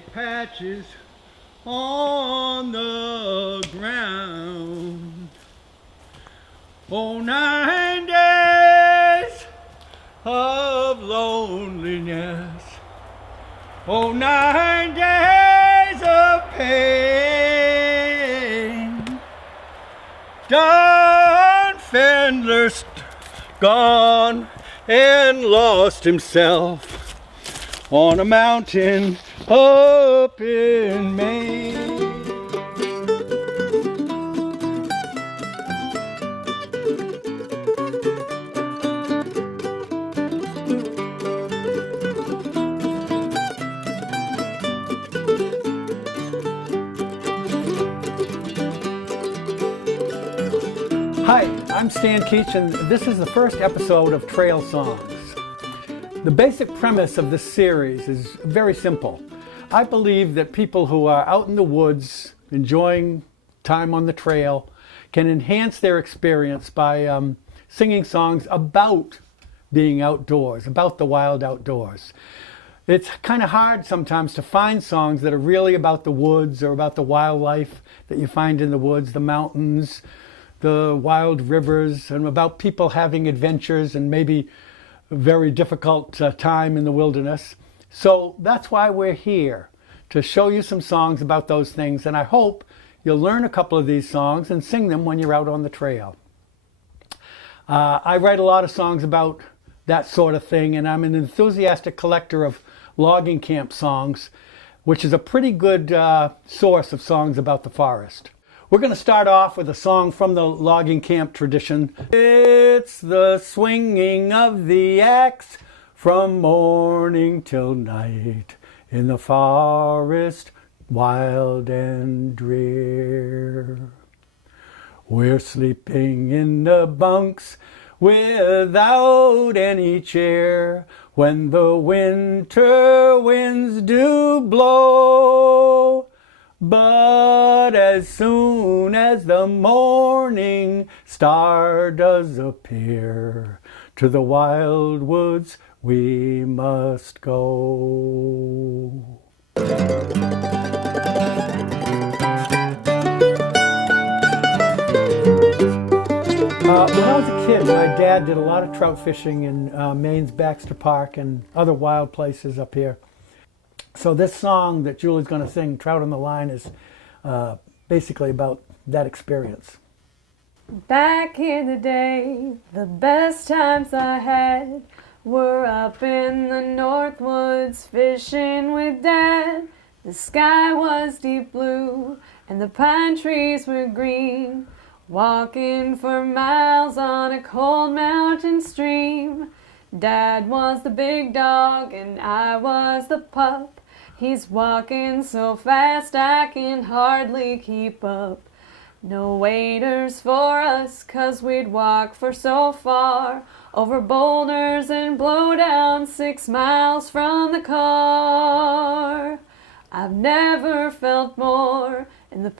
white patches on the ground. Oh, 9 days of loneliness. Oh, 9 days of pain. Don Fendler's gone and lost himself on a mountain up in Maine. Hi, I'm Stan Keach, and this is the first episode of Trail Songs. The basic premise of this series is very simple. I believe that people who are out in the woods, enjoying time on the trail, can enhance their experience by singing songs about being outdoors, about the wild outdoors. It's kind of hard sometimes to find songs that are really about the woods or about the wildlife that you find in the woods, the mountains, the wild rivers, and about people having adventures and maybe a very difficult time in the wilderness. So that's why we're here, to show you some songs about those things, and I hope you'll learn a couple of these songs and sing them when you're out on the trail. I write a lot of songs about that sort of thing, and I'm an enthusiastic collector of logging camp songs, which is a pretty good source of songs about the forest. We're going to start off with a song from the logging camp tradition. It's the swinging of the axe from morning till night in the forest wild and drear. We're sleeping in the bunks without any cheer when the winter winds do blow. But as soon as the morning star does appear, to the wild woods we must go. When I was a kid, my dad did a lot of trout fishing in Maine's Baxter Park and other wild places up here. So this song that Julie's going to sing, Trout on the Line, is basically about that experience. Back in the day, the best times I had were up in the North Woods fishing with Dad. The sky was deep blue and the pine trees were green, walking for miles on a cold mountain stream. Dad was the big dog and I was the pup. He's walking so fast I can hardly keep up. No waiters for us 'cause we'd walk for so far, over boulders and blow down 6 miles from the car. I've never felt more in the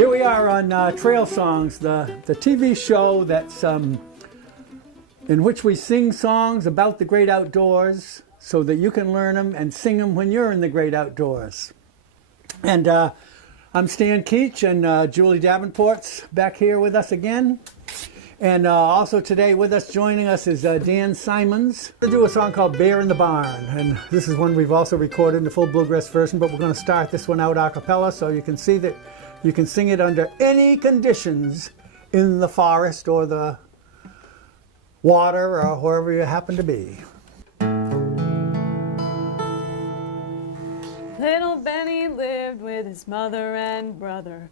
Here we are on Trail Songs, the TV show that's in which we sing songs about the great outdoors so that you can learn them and sing them when you're in the great outdoors. And I'm Stan Keach, and Julie Davenport's back here with us again. And also today with us, joining us, is Dan Simons. We're going to do a song called Bear in the Barn, and this is one we've also recorded in the full bluegrass version, but we're going to start this one out a cappella so you can see that you can sing it under any conditions in the forest or the water or wherever you happen to be. Little Benny lived with his mother and brother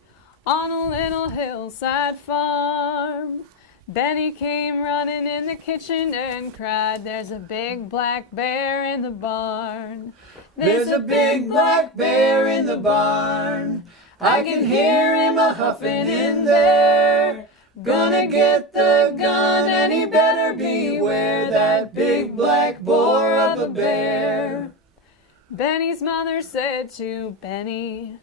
on a little hillside farm. Benny came running in the kitchen and cried, "There's a big black bear in the barn. There's a big black bear in the barn. I can hear him a-huffing in there. Gonna get the gun and he better beware that big black boar of a bear." Benny's mother said to Benny,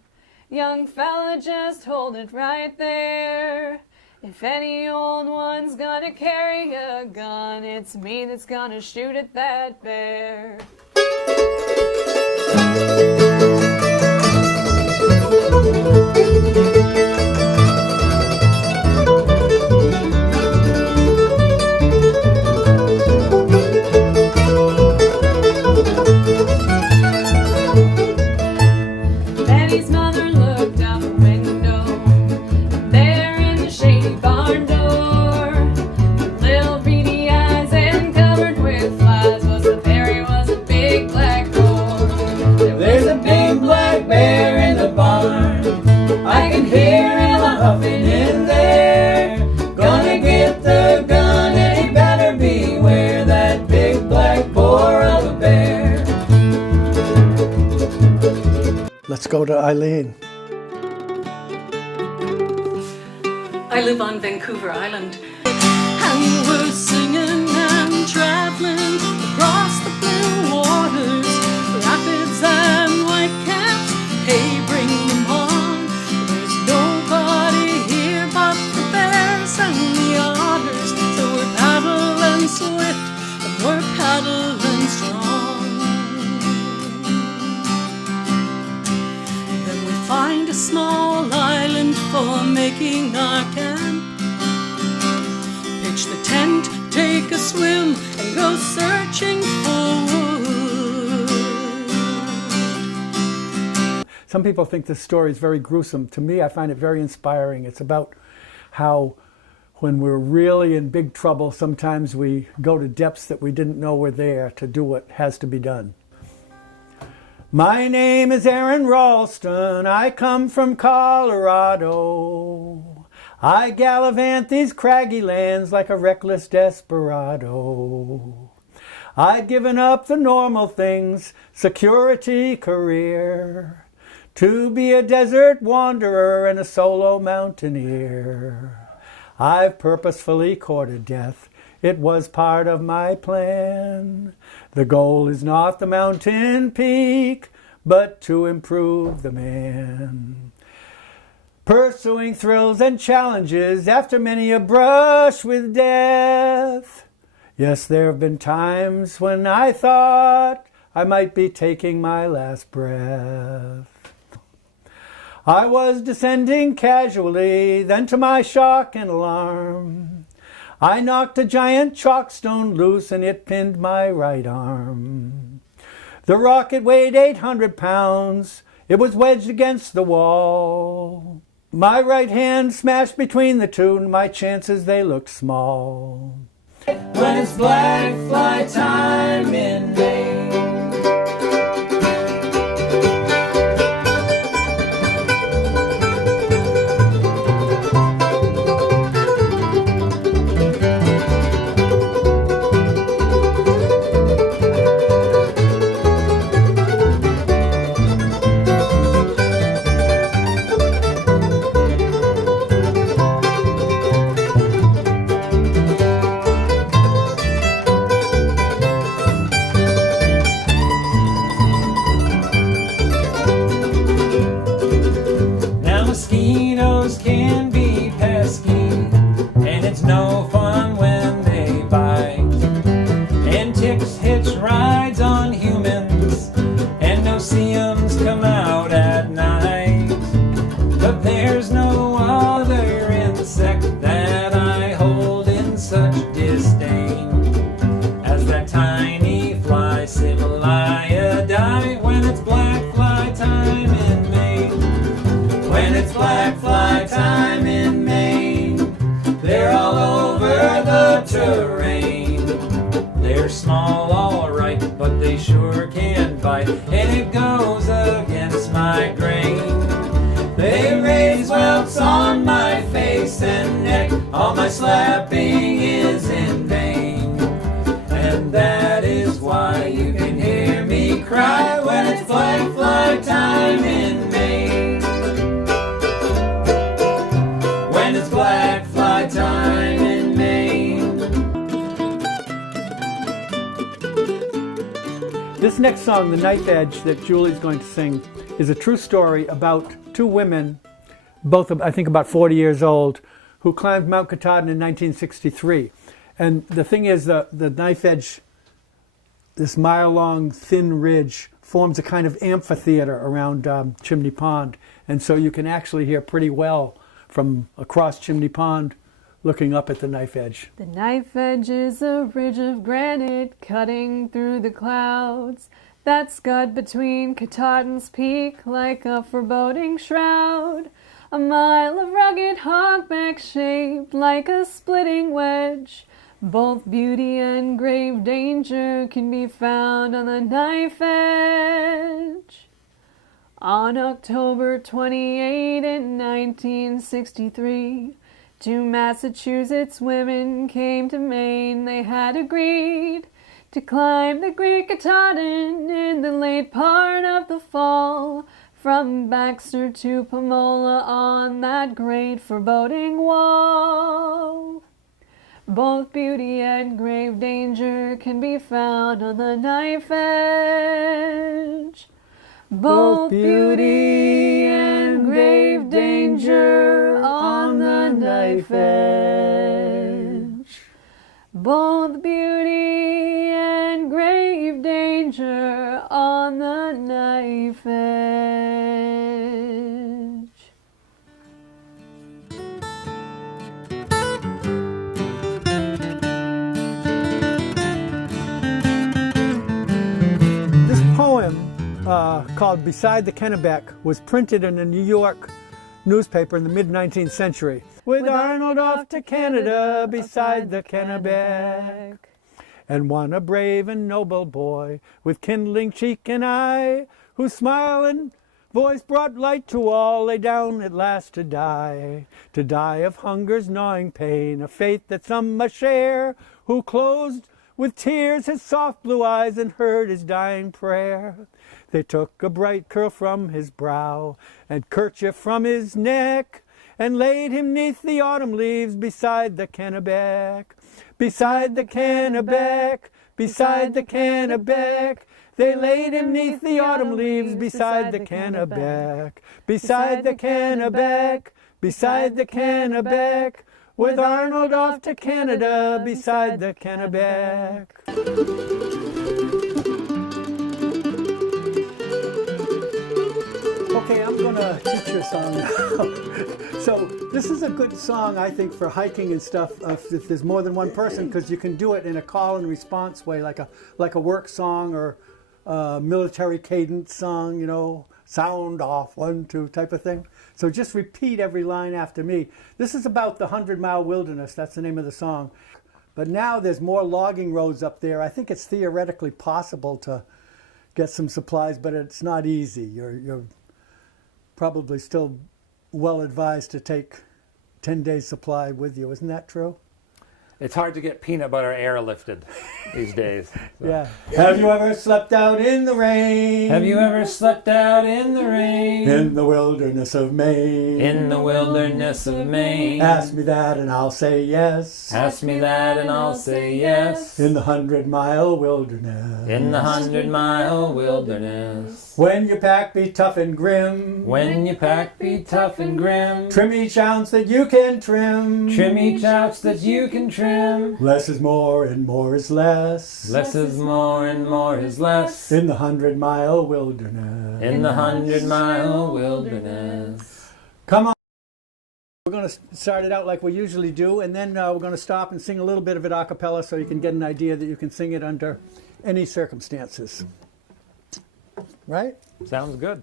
"Young fella, just hold it right there. If any old one's gonna carry a gun, it's me that's gonna shoot at that bear." Benny's mother looked out the window, and there in the shady barn door, little beady eyes and covered with flies, was the bear. He was a big black boar. There's a big black bear in the barn. I can hear him a-huffing in there. Gonna get the gun and he better beware that big black boar of a bear. Let's go to Eileen. I live on Vancouver Island. And we're singing and traveling across the blue waters, rapids and white caps. Hey, bring them on. There's nobody here but the bears and the otters. So we're paddling swift and we're paddling strong. Then we find a small island for making our camp. Pitch the tent, take a swim, and go searching for wood. Some people think this story is very gruesome. To me, I find it very inspiring. It's about how when we're really in big trouble, sometimes we go to depths that we didn't know were there to do what has to be done. My name is Aaron Ralston. I come from Colorado. I gallivant these craggy lands like a reckless desperado. I'd given up the normal things, security, career, to be a desert wanderer and a solo mountaineer. I've purposefully courted death. It was part of my plan. The goal is not the mountain peak, but to improve the man. Pursuing thrills and challenges after many a brush with death. Yes, there have been times when I thought I might be taking my last breath. I was descending casually, then to my shock and alarm, I knocked a giant chalk stone loose and it pinned my right arm. The rocket weighed 800 pounds. It was wedged against the wall. My right hand smashed between the two, and my chances, they looked small. When it's black fly time in Maine. Mosquitoes can be pesky, and it's no fun when they bite. And ticks hitch rides on humans, and no-see-ums come out at night. my slapping is in vain. And that is why you can hear me cry when it's black fly time in Maine. When it's black fly time in Maine. This next song, The Knife Edge, that Julie's going to sing, is a true story about two women, both I think about 40 years old, who climbed Mount Katahdin in 1963. And the thing is, the Knife Edge, this mile-long thin ridge, forms a kind of amphitheater around Chimney Pond. And so you can actually hear pretty well from across Chimney Pond looking up at the Knife Edge. The knife edge is a ridge of granite cutting through the clouds that scud between Katahdin's peak like a foreboding shroud. A mile of rugged hogback shaped like a splitting wedge. Both beauty and grave danger can be found on the Knife Edge. On October 28 in 1963, two Massachusetts women came to Maine. They had agreed to climb the Great Katahdin in the late part of the fall, from Baxter to Pomola on that great foreboding wall. Both beauty and grave danger can be found on the Knife Edge. Both beauty and grave danger on the Knife Edge. Both beauty and grave danger on the Knife Edge. This poem, called Beside the Kennebec, was printed in a New York newspaper in the mid-19th century. With Arnold off to Canada beside the Kennebec, and one a brave and noble boy with kindling cheek and eye, whose smile and voice brought light to all, lay down at last to die of hunger's gnawing pain, a fate that some must share, who closed with tears his soft blue eyes and heard his dying prayer. They took a bright curl from his brow and kerchief from his neck, and laid him 'neath the autumn leaves beside the Kennebec. Beside the Kennebec, beside the Kennebec, they laid him 'neath the autumn leaves beside the Kennebec. Beside the Kennebec, beside the Kennebec, with Arnold off to Canada beside the Kennebec. Okay, I'm going to teach you a song now. So this is a good song, I think, for hiking and stuff if there's more than one person, because you can do it in a call and response way, like a work song or a military cadence song, you know, sound off, 1, 2 type of thing. So just repeat every line after me. This is about the 100-mile wilderness. That's the name of the song. But now there's more logging roads up there. I think it's theoretically possible to get some supplies, but it's not easy. You're probably still well advised to take 10 days supply with you. Isn't that true? It's hard to get peanut butter airlifted these days. So. Yeah. Have you ever slept out in the rain? Have you ever slept out in the rain? In the wilderness of Maine. In the wilderness of Maine. Ask me that and I'll say yes. Ask me that and I'll say yes. In the 100-mile wilderness. In the 100-mile wilderness. When you pack, be tough and grim. When you pack, be tough and grim. Trim each ounce that you can trim. Trim each ounce that you can trim. Less is more and more is less. Less is more and more is less. In the 100-mile wilderness. In the 100-mile wilderness. Come on. We're going to start it out like we usually do, and then we're going to stop and sing a little bit of it a cappella so you can get an idea that you can sing it under any circumstances. Right? Sounds good.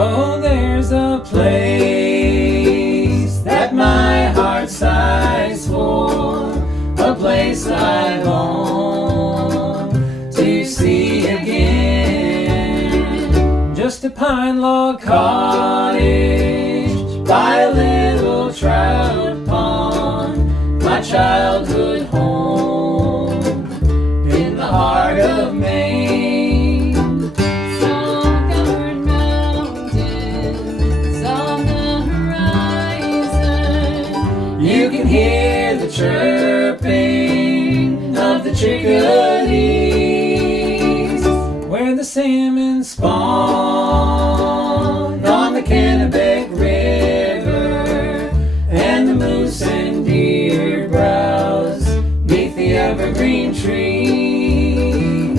Oh, there's a place that my heart sighs for, a place I long to see again. Just just a pine log cottage by a little trout pond, my childhood home in the heart of Maine. Snow-covered mountains on the horizon. You can hear the chirping of the chickadees, where the salmon spawn on the Kennebec River, and the moose and deer browse neath the evergreen trees.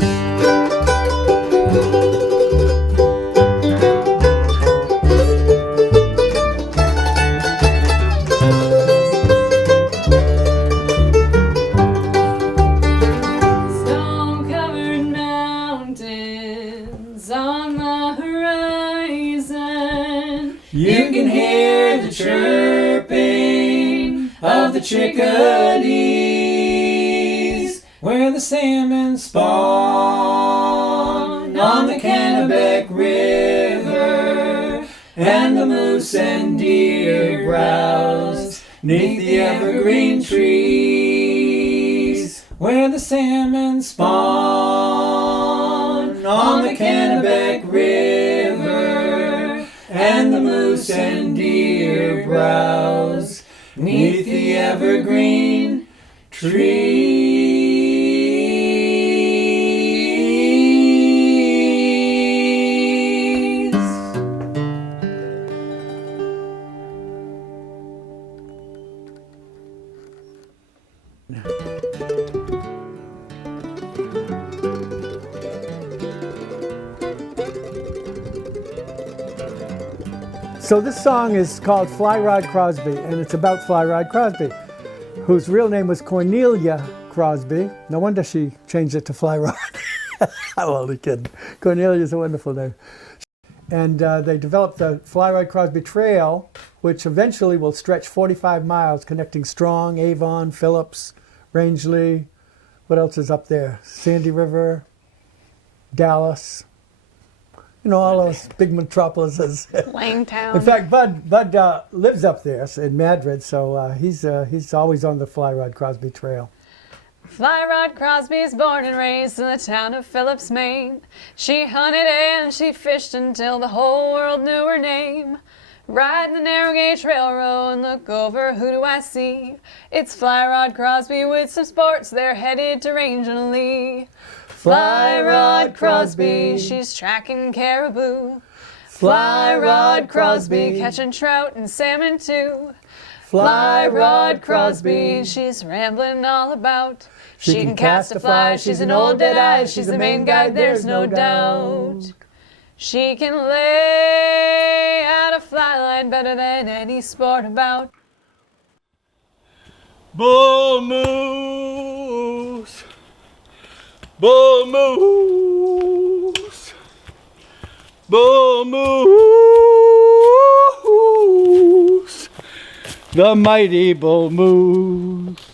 Snow-covered mountains on the horizon. You can hear the chirping of the chickadees, where the salmon spawn on the Kennebec River, and the moose and deer browse neath the evergreen trees, where the salmon spawn on the Kennebec River, and the moose and deer browse neath the evergreen trees. So this song is called Fly Rod Crosby, and it's about Fly Rod Crosby, whose real name was Cornelia Crosby. No wonder she changed it to Fly Rod. I'm only kidding. Cornelia's a wonderful name. And they developed the Fly Rod Crosby Trail, which eventually will stretch 45 miles, connecting Strong, Avon, Phillips, Rangeley. What else is up there? Sandy River, Dallas. You know, all those big metropolises. Langtown. In fact, Bud lives up there in Madrid, so he's always on the Fly Rod Crosby Trail. Fly Rod Crosby's born and raised in the town of Phillips, Maine. She hunted and she fished until the whole world knew her name. Riding the narrow gauge railroad and look over, who do I see? It's Fly Rod Crosby with some sports, they're headed to Rangeley. Fly Rod Crosby, she's tracking caribou. Fly Rod Crosby, catching trout and salmon too. Fly Rod Crosby, she's rambling all about. She can cast a fly, she's an old dead-eye, she's the main guide, there's no doubt. She can lay out a fly line better than any sport about. Bull moose, bull moose, bull moose, the mighty bull moose.